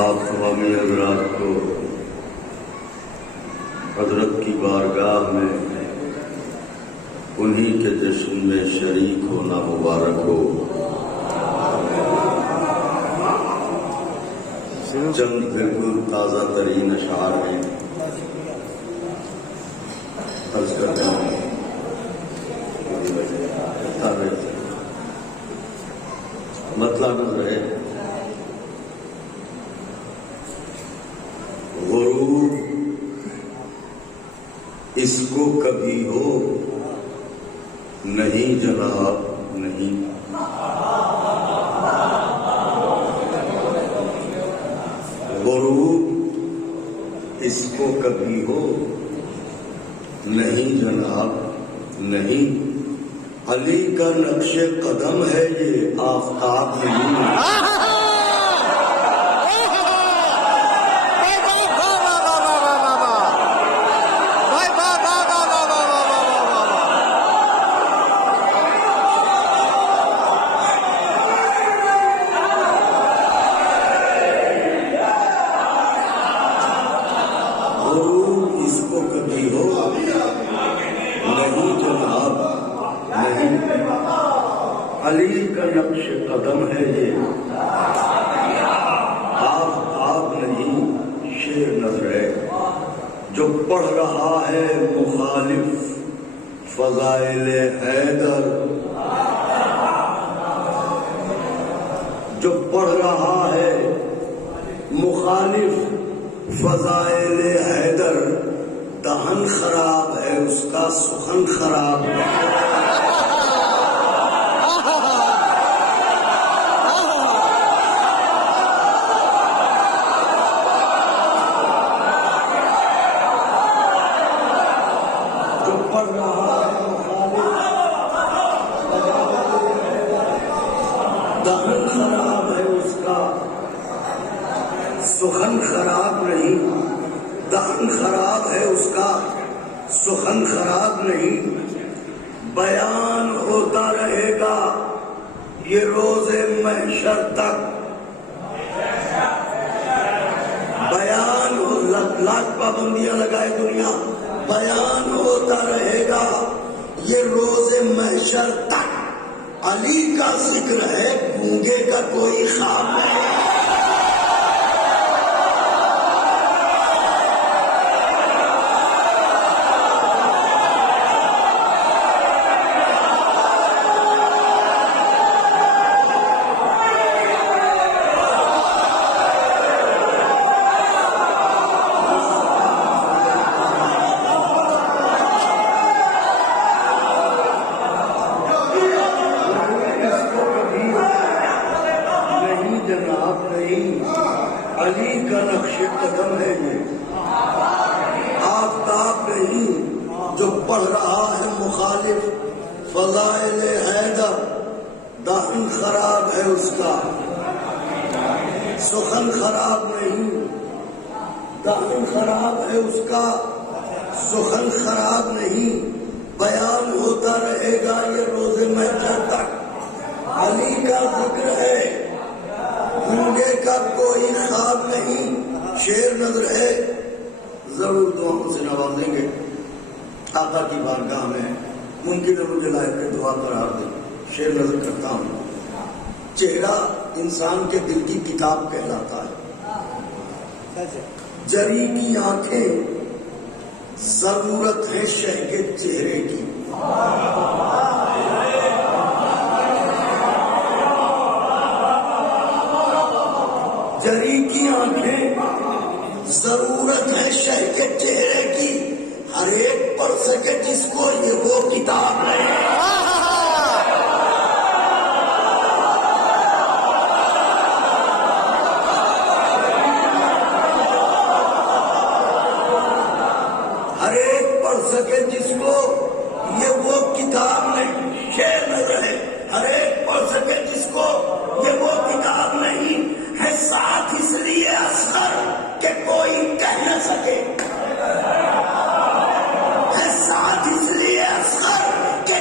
آپ تمامی حضرات کو حضرت کی بارگاہ میں انہی کے جشن میں شریک ہونا مبارک ہو۔ چند بالکل تازہ ترین اشعار ہیں، عرض کرتا ہوں۔ مطلب نظر ہے غرور اس کو کبھی ہو نہیں جناب نہیں، غرور اس کو کبھی ہو نہیں جناب نہیں، علی کا نقش قدم ہے یہ آفتاب نہیں۔ علی کا نقش قدم ہے یہ آفتاب نہیں، شیر نظر ہے جو پڑھ رہا ہے مخالف فضائل حیدر، جو پڑھ رہا ہے مخالف فضائل حیدر، دہن خراب ہے اس کا سخن خراب ہے۔ دہن خراب ہے اس کا سخن خراب نہیں، دہن خراب ہے اس کا سخن خراب نہیں، بیان ہوتا رہے گا یہ روز محشر تک، بیان ہو، لاکھ پابندیاں لگائے دنیا، بیان ہوتا رہے گا یہ روز محشر تک، علی کا ذکر ہے گونگے کا کوئی خواب نہیں۔ جناب نہیں، علی کا نقش قدم ہے یہ آفتاب نہیں، جو پڑھ رہا ہے مخالف فضائل حیدر، دہن خراب ہے اس کا سخن خراب نہیں، دہن خراب ہے اس کا سخن خراب نہیں، بیان ہوتا رہے گا یہ روز محشر تک، علی کا ذکر ہے گونگے کا کوئی خواب نہیں۔ شیر نظر ہے، ضرور دعاؤں سے نوازیں گے، آقا کی بارگاہ میں ممکن ہے مجھے لائق کے دعا قرار دیں۔ شیر نظر کرتا ہوں، چہرہ انسان کے دل کی کتاب کہلاتا ہے، جری کی آنکھیں ضرورت ہے شہ کے چہرے کی، جری کی آنکھیں ضرورت ہے شہ کے چہرے کی، ہر ایک پڑھ سکے جس کو یہ وہ کتاب نہیں۔ ہر ایک پڑھ سکے جس کو یہ وہ کتاب نہیں، شیر نظر ہے، ہر ایک پڑھ سکے جس کو یہ وہ کتاب نہیں ہے، ساتھ اس لیے اصغر کہ کوئی کہہ نہ سکے، ہے ساتھ اس لیے اصغر کہ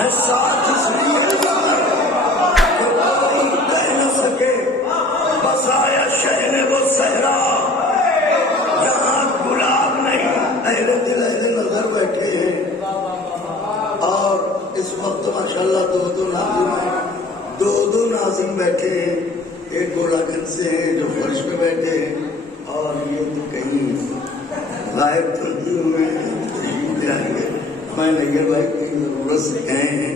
ہے ساتھ اس لیے کہ کوئی کہہ نہ سکے بسایا شہر وہ صحرا جہاں گلاب نہیں. اہل دل اہل نظر بیٹھے ہیں اور اس وقت ماشاءاللہ دو ناظم بیٹھے ہیں. ایک گولا گنج سے ہیں جو فرش پہ بیٹھے ہیں اور یہ تو کہیں غائب تو نہیں ہوئے تشریف لے آئیں گے. میں نیر بھائی کی ضرورت سے گئے ہیں,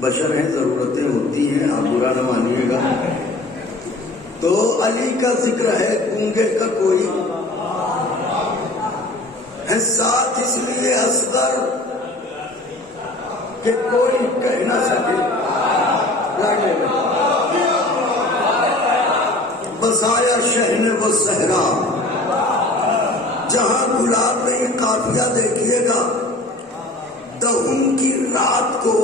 بشر ہیں, ضرورتیں ہوتی ہیں, آپ برا نہ مانیے گا. تو علی کا ذکر ہے, گونگے کا کوئی ہے ساتھ اس لیے اصغر کہ کوئی کہہ نہ سکے بسایا شہر نے وہ صحرا جہاں گلاب نہیں. قافیہ دیکھیے گا, دہم کی رات کو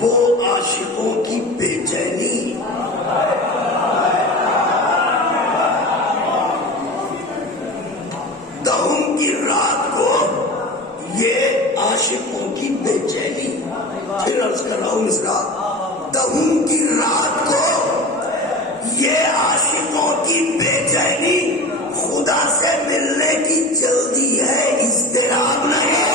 وہ عاشقوں کی بے چینی, دہم کی رات کو یہ عاشقوں کی بے چینی. پھر عرض کر رہا ہوں اس کا, دہم کی رات کو یہ عاشقوں کی بے چینی, خدا سے ملنے کی جلدی ہے اضطراب نہیں.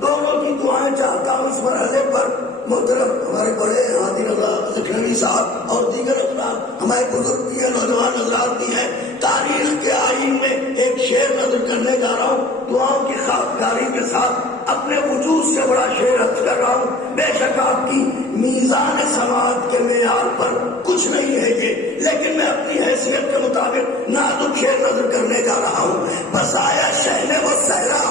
دونوں کی دعائیں چاہتا ہوں اس مرحلے پر. محترم ہمارے بڑے ہادی حضرات لکھنوی صاحب اور دیگر افراد ہمارے بزرگ بھی ہیں, نوجوان حضرات بھی ہیں. تاریخ کے آئین میں ایک شعر نظر کرنے جا رہا ہوں, دعاؤں کی خواہشگاری کے ساتھ اپنے وجود سے بڑا شعر عرض کر رہا ہوں. بے شک آپ کی میزان سماعت کے معیار پر کچھ نہیں ہے یہ, لیکن میں اپنی حیثیت کے مطابق نازک شعر نظر کرنے جا رہا ہوں. بسایا شہر وہ صحرا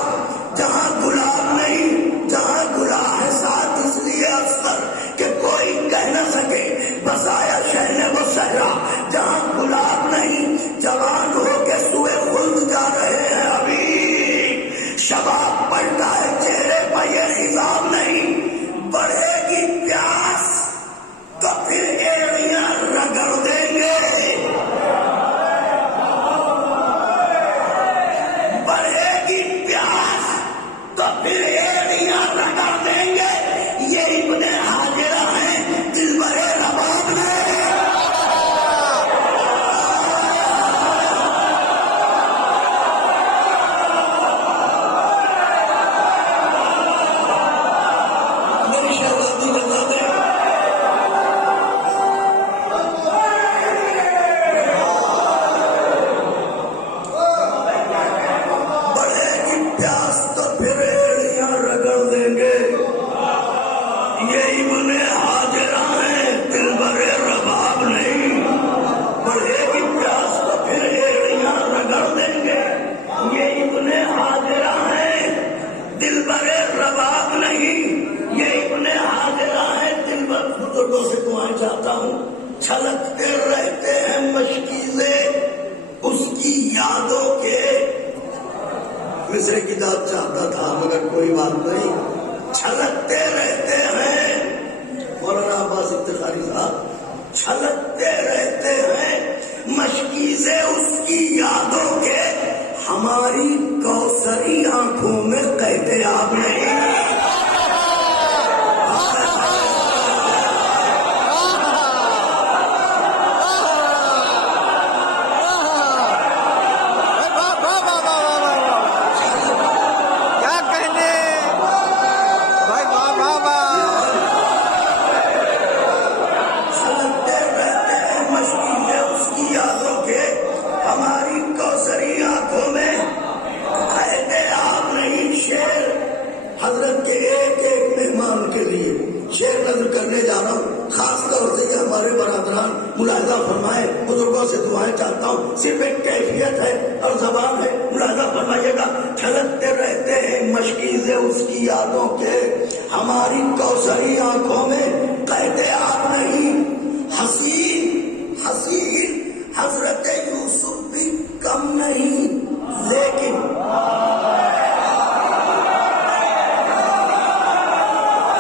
جہاں گلاب نہیں, جہاں گلاب ہے ساتھ اس لیے اصغر کہ کوئی کہہ نہ سکے بسایا شہر وہ صحرا جہاں گلاب نہیں. جوان ہو کے سوئے خلد جا رہے ہیں ابھی, شباب پلٹا ہے چہرے پر یہ حساب نہیں. بڑھے گی پیاس تو پھر ایڑیاں رگڑ دیں گے, بڑھے گی پیاس تو پھر ایڑیاں رگڑ دیں گے. یہ ابن حاجرہ ہیں دلبر رباب میں. چاہتا ہوں چھلکتے رہتے ہیں مشکیزیں اس کی یادوں کے. مصرے کی داد چاہتا تھا مگر کوئی بات نہیں. چھلکتے رہتے ہیں مولانا عباس افتخاری صاحب, چھلکتے رہتے ہیں مشکیزیں اس کی یادوں کے. ہماری کوثری آنکھوں میں کہتے آپ نہیں. ایک کیفیت ہے اور زبان ہے. ملاحظہ فرمائیے گا, چھلکتے رہتے ہیں مشکیزیں اس کی یادوں کے, ہماری کوثری آنکھوں میں قید آب نہیں. حسین حسین حضرت یوسف بھی کم نہیں, لیکن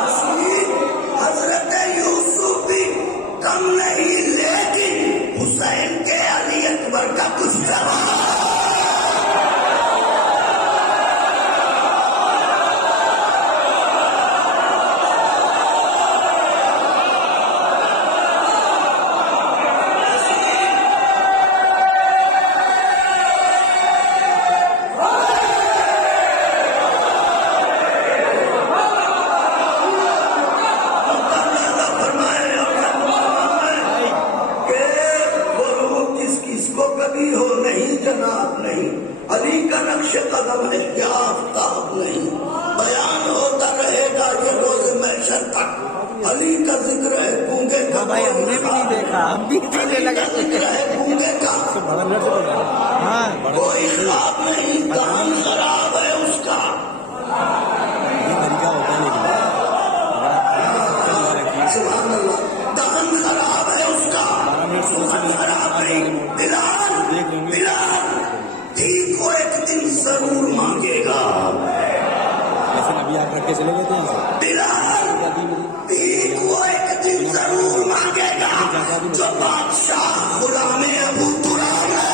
حسین حضرت یوسف بھی کم نہیں, لیکن حسین کے علی اکبر کا کچھ سوال. کوئی خواب نہیں, کام خراب ہے اس کا. سبحان اللہ, دہن خراب ہے اس کا, سبحان خراب نہیں. بلال تھی کو ایک دن ضرور مانگے گا. بلال تھی کو ایک دن ضرور مانگے گا, جو بادشاہ غلام ابو تراب ہے.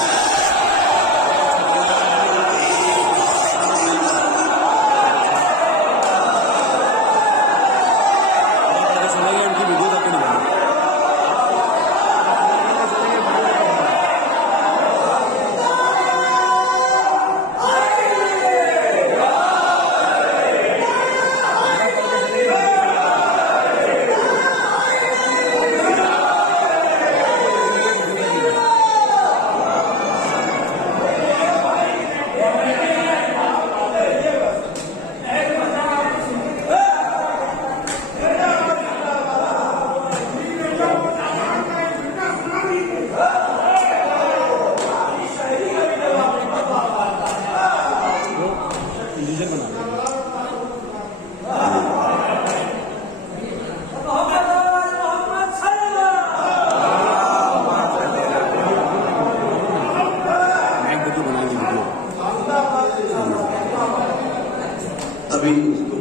ابھی اس کو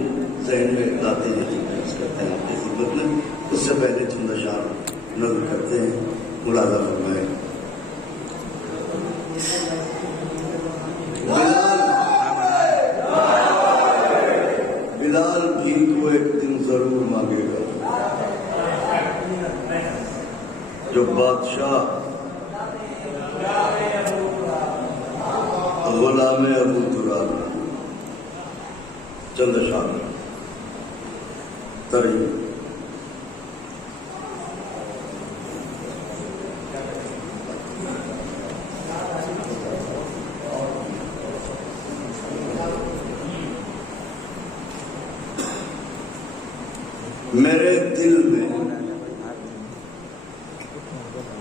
ذہن میں لاتے ہیں, کرتے ہیں آپ کی خدمت میں. اس سے پہلے چند اشعار نظر کرتے ہیں, ملاحظہ فرمائیں. بلال بھی کو ایک دن ضرور مانگے گا, جو بادشاہ غلام ابو تراب. چند اشعار ترجمہ.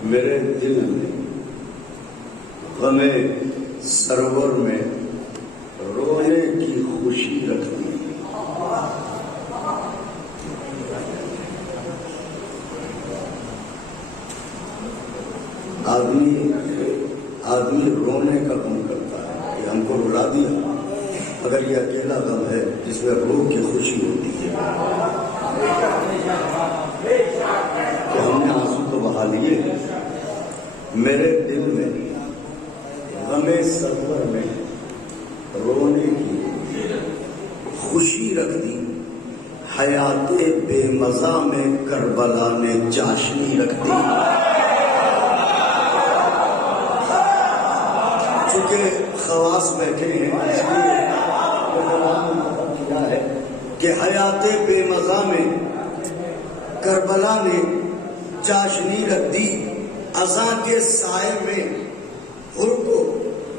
میرے دل میں غم سرور میں رونے کی خوشی رکھتی. آدمی رونے کا غم کرتا ہے کہ ہم کو رلا دیا, اگر یہ اکیلا غم ہے جس میں روح کی خوشی ہوتی ہے تو ہم نے آنسو تو بہا لیے. میرے دل میں غم سرور میں رونے کی خوشی رکھ دی, حیات بے مزہ میں کربلا نے چاشنی رکھ دی. چونکہ خواص بیٹھے ہیں اس لیے کیا ہے کہ حیات بے مزہ میں کربلا نے چاشنی رکھ دی. ازاں کے سائے میں حر کو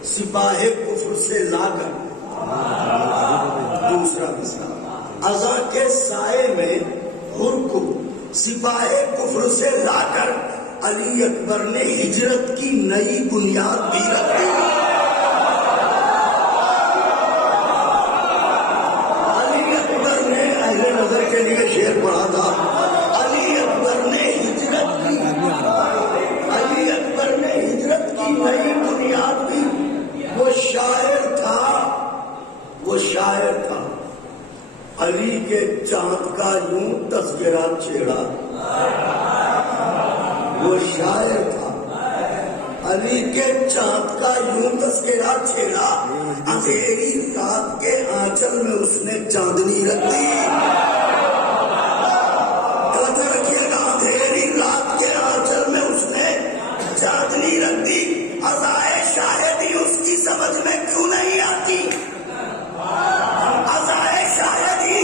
سپاہ کفر سے لا کر. دوسرا مثال, ازاں کے سائے میں حر کو سپاہ کفر سے لا کر علی اکبر نے ہجرت کی نئی بنیاد بھی رکھ دی. علی اکبر نے اہل نظر کے لیے شعر پڑھا تھا. علی اکبر نے ہجرت کی نئی بنیاد بھی. وہ شاعر تھا. علی کے چاند کا یوں تذکرہ چھیڑا. وہ شاعر تھا. علی کے چاند کا یوں تذکرہ چھیڑا. اندھیری رات کے آنچل میں اس نے چاندنی رکھ دی. توجہ رکھیے گا, اندھیری رات کے آنچل میں اس نے چاندنی رکھ دی. عزائے شاہدی اس کی سمجھ میں کیوں نہیں آتی؟ عزائے شاہدی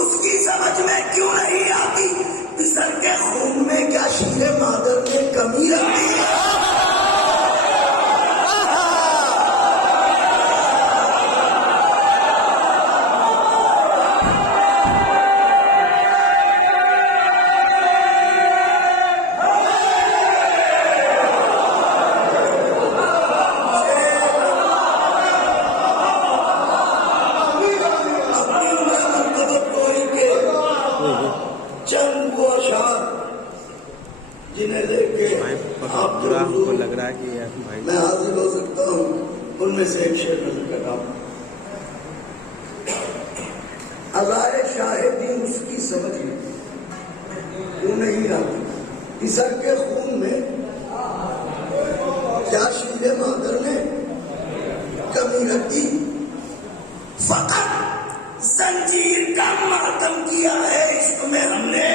اس کی سمجھ میں کیوں نہیں آتی؟ پسر کے خون میں کیا شیر مادر نے کمی رکھ دی ہے؟ جنہیں دیکھ کے آپ کو لگ رہا ہے کہ میں حاضر ہو سکتا ہوں, ان میں سے ایک شعر نظر کر رہا ہوں. عزائے شاہدی اس کی سمجھ میں کیوں نہیں آتی؟ پسر کے خون میں کیا شیر مادر نے کمی رکھی؟ فقط زنجیر کا ماتم کیا ہے عشق میں ہم نے.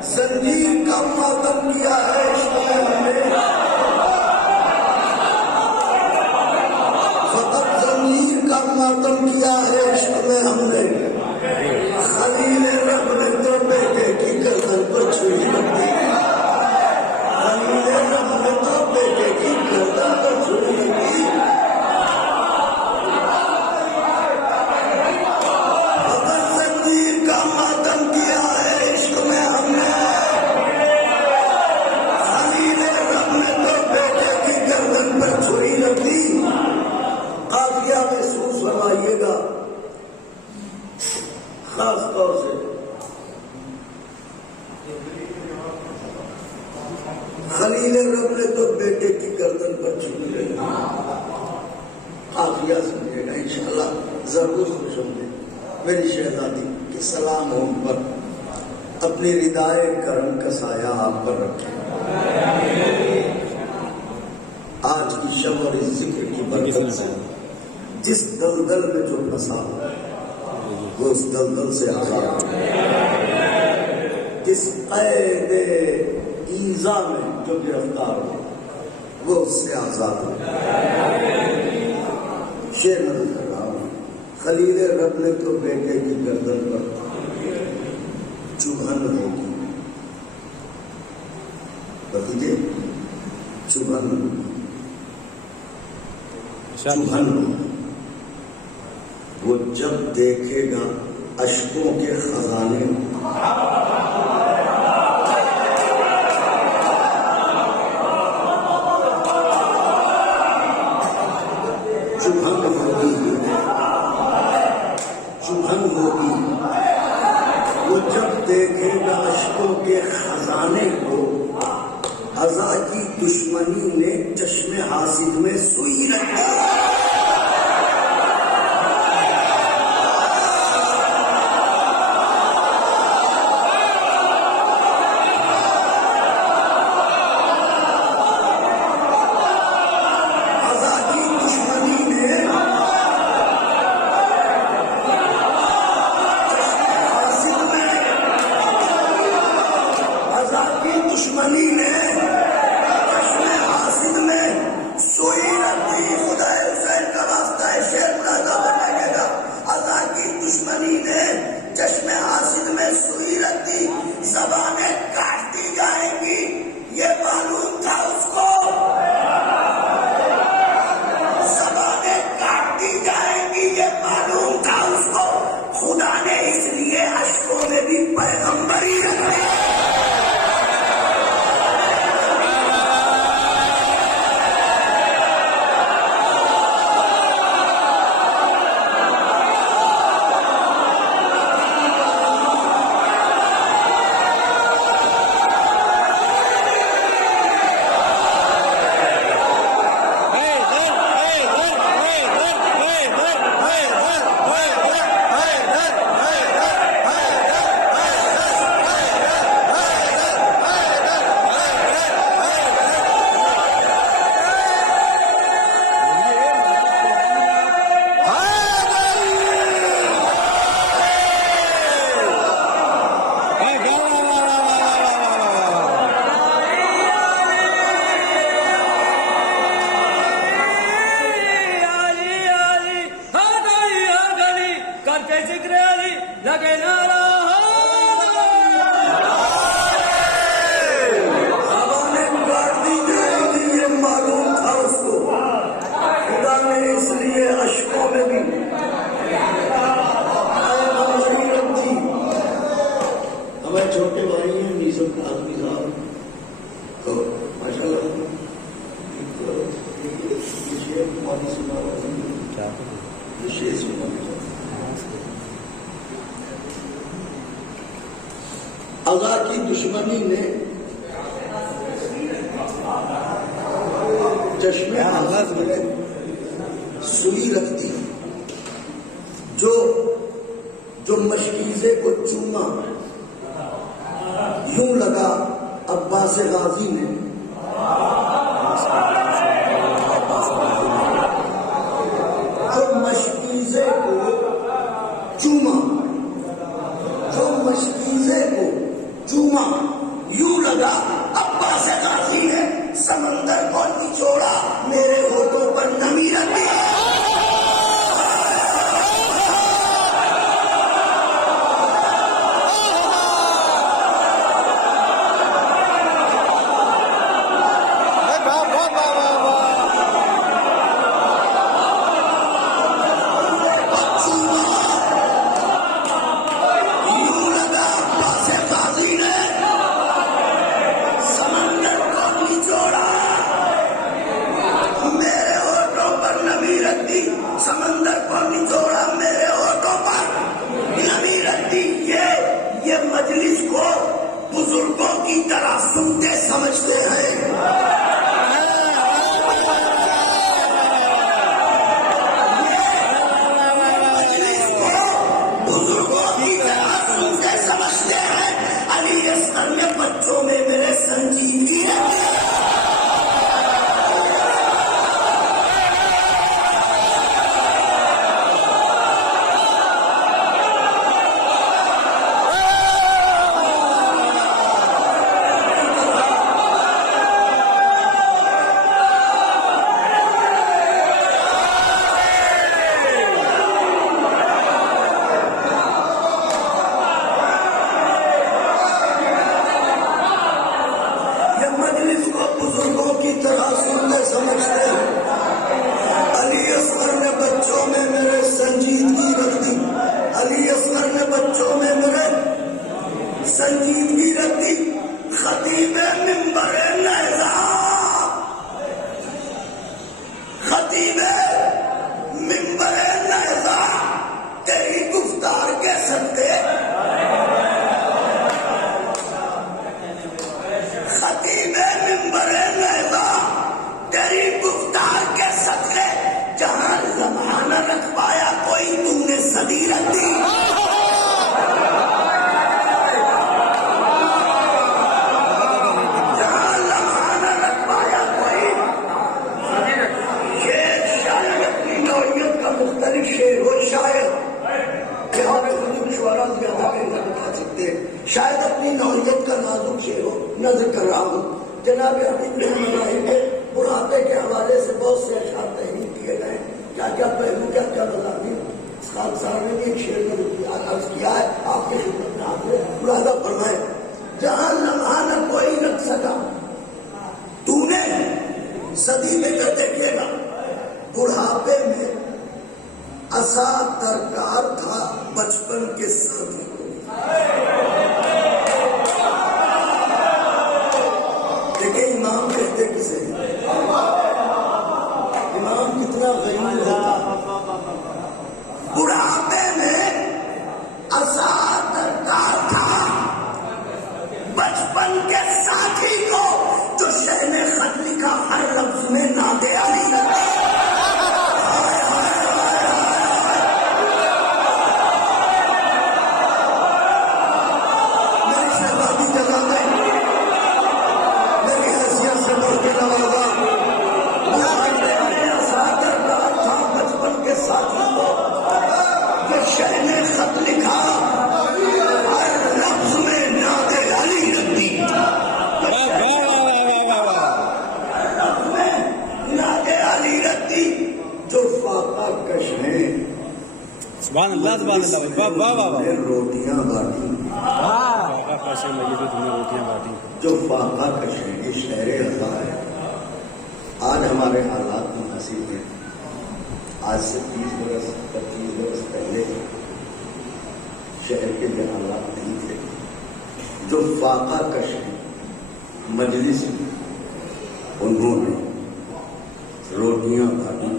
زنجیر کا ماتم کیا ہے عشق میں ہم نے. فقط زنجیر کا ماتم کیا ہے عشق میں ہم نے. خلیل رب نے تو بیٹے کی گردن پر چھری رکھ دی. خلیل رب نے تو بیٹے کی گردن پر چھری رکھ دی. فقط زنجیر کا ماتم کیا ہے عشق میں ہم نے. خلیل رب نے تو بیٹے کی گردن پر چھری رکھ دی. قافیہ محسوس فرمائیے گا خاص طور سے. خلیل رب نے تو بیٹے کی گردن پر چھری رکھ دی. قافیہ سمجھے گا انشاءاللہ ضرور خوش ہوں گے. میری شہزادی کے سلام ہو پر اپنی ردائے کرم کا سایہ آپ پر رکھے. آج کی شب اور اس ذکر کی برکت سے جس دلدل میں جو پھنسا وہ اس دلدل سے آزاد ہو، جس قید ایذا میں جو گرفتار ہو وہ اس سے آزاد ہو. شعر نظر کر رہا ہوں. خلیل رب نے تو بیٹے کی گردن پر چبھن ہوگی، بتیجے چبھن وہ جب دیکھے گا اشکوں کے خزانے، چبھن ہوگی وہ جب دیکھے گا اشکوں کے خزانے کو. ازا کی دشمنی نے چشم حاسد میں سوئی رکھی. دشمنی نے چشم حاسد میں سوئی رکھی. خدا حسین کا واسطہ ہے، شعر پڑھا کرنے گا. ازا کی دشمنی نے چشم حاسد میں سوئی رکھی. زبانیں کاٹتی جائیں گی یہ معلوم تھا اس کو. زبانیں کاٹتی جائیں گی یہ معلوم تھا اس کو. خدا نے اس لیے اشکوں میں بھی پیغمبری رکھی. چھوٹے بھائی ہیں نیسم آدمی صاحب تو ماشاء اللہ ازا کی دشمنی نے چشم حاسد میں سوئی رکھ دی. جو مشکیزے کو چوما یوں لگا عباس غازی نے. جو مشکیزے کو چوما چوما یوں لگا عباس غازی نے. سمندر کو نچوڑا میرے ہونٹوں پر نمی رکھی. خطیب منبر نہضہ تیری گفتار کے صدقے، خطیب منبر نہضہ تیری گفتار کے صدقے، جہاں لمحہ نہ رکھ پایا کوئی تو نے صدی رکھ دی۔ جہاں لمحہ نہ رکھ پایا کوئی، یہ شاید اپنی نوعیت کا مختلف شعر ہو، شاید شعراء زیادہ نہیں بتا سکتے، شاید اپنی نوعیت کا نازک شعر ہو، نظر کر رہا ہوں۔ جناب حبیب مذاہب کے بڑھاپے کے حوالے سے بہت سے اشعار تحریر کیے گئے، کیا کیا پہلو، کیا کیا مضامین۔ خان صاحب نے بھی ایک شعر میں عرض کیا ہے، آپ کی خدمت میں آپ نے ملاحظہ فرمائے، جہاں لمحہ نہ کوئی رکھ سکا تو نے صدی میں کر دیکھے گا، بڑھاپے میں عصا درکار تھا بچپن کے ساتھی کو۔ دیکھیں امام کہتے کسے ہیں، امام کتنا غریب ہوتا، بڑھاپے میں عصا درکار تھا بچپن کے ساتھی کو، جو شہ نے خط لکھا ہر لفظ میں ناد علی رکھا۔ سبحان اللہ سبحان اللہ، واہ واہ واہ واہ، روٹیاں باٹی، فاقہ کش ہے مجھے تو تم نے روٹیاں باٹی، جو فاقہ کش ہے، یہ شہر عطا ہے۔ آج ہمارے حالات مناسب ہیں، آج سے 30 برس 25 برس پہلے شہر کے جو حالات نہیں تھے، جو فاقہ کش ہے مجلس میں انہوں نے روٹیاں باٹی،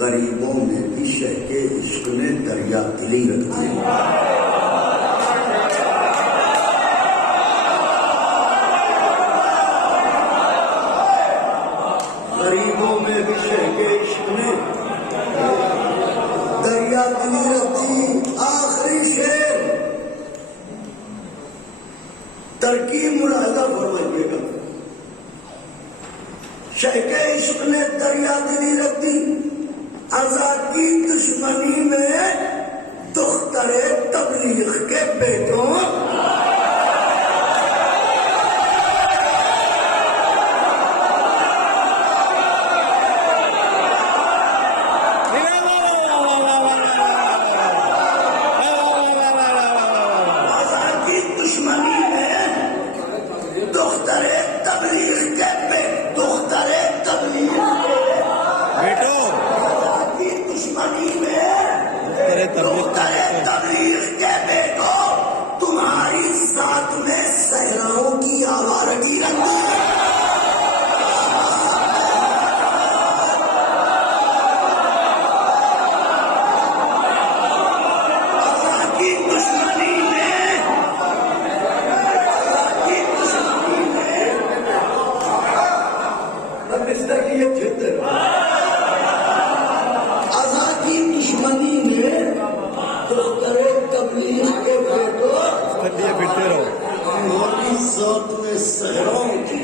غریبوں میں بھی شہ کے عشق نے دریا دلی رکھ دی۔ غریبوں میں بھی شہ کے عشق نے دریا دلی رکھ دی۔ آخری شعر ترکیب ملاحظہ فرمائیے گا، شہ کے عشق نے دریا دلی رکھ دی، عزا کی دشمنی میں دختر تبلیغ کے بیٹوں، عزا کی دشمنی میں دختر تبلیغ کے بیٹوں، دختر تبلیغ بیٹو دشمنی میں تبلیغ کے بیٹو، تمہاری ذات میں صحراؤں کی آوارگی رکھتی ہے۔ کی دشمنی میں بستر کی یہ چھتر دشمنی میں دختر تبلیغ کے بیٹو، پھٹتے رہو، تمہاری ذات میں صحراؤں کی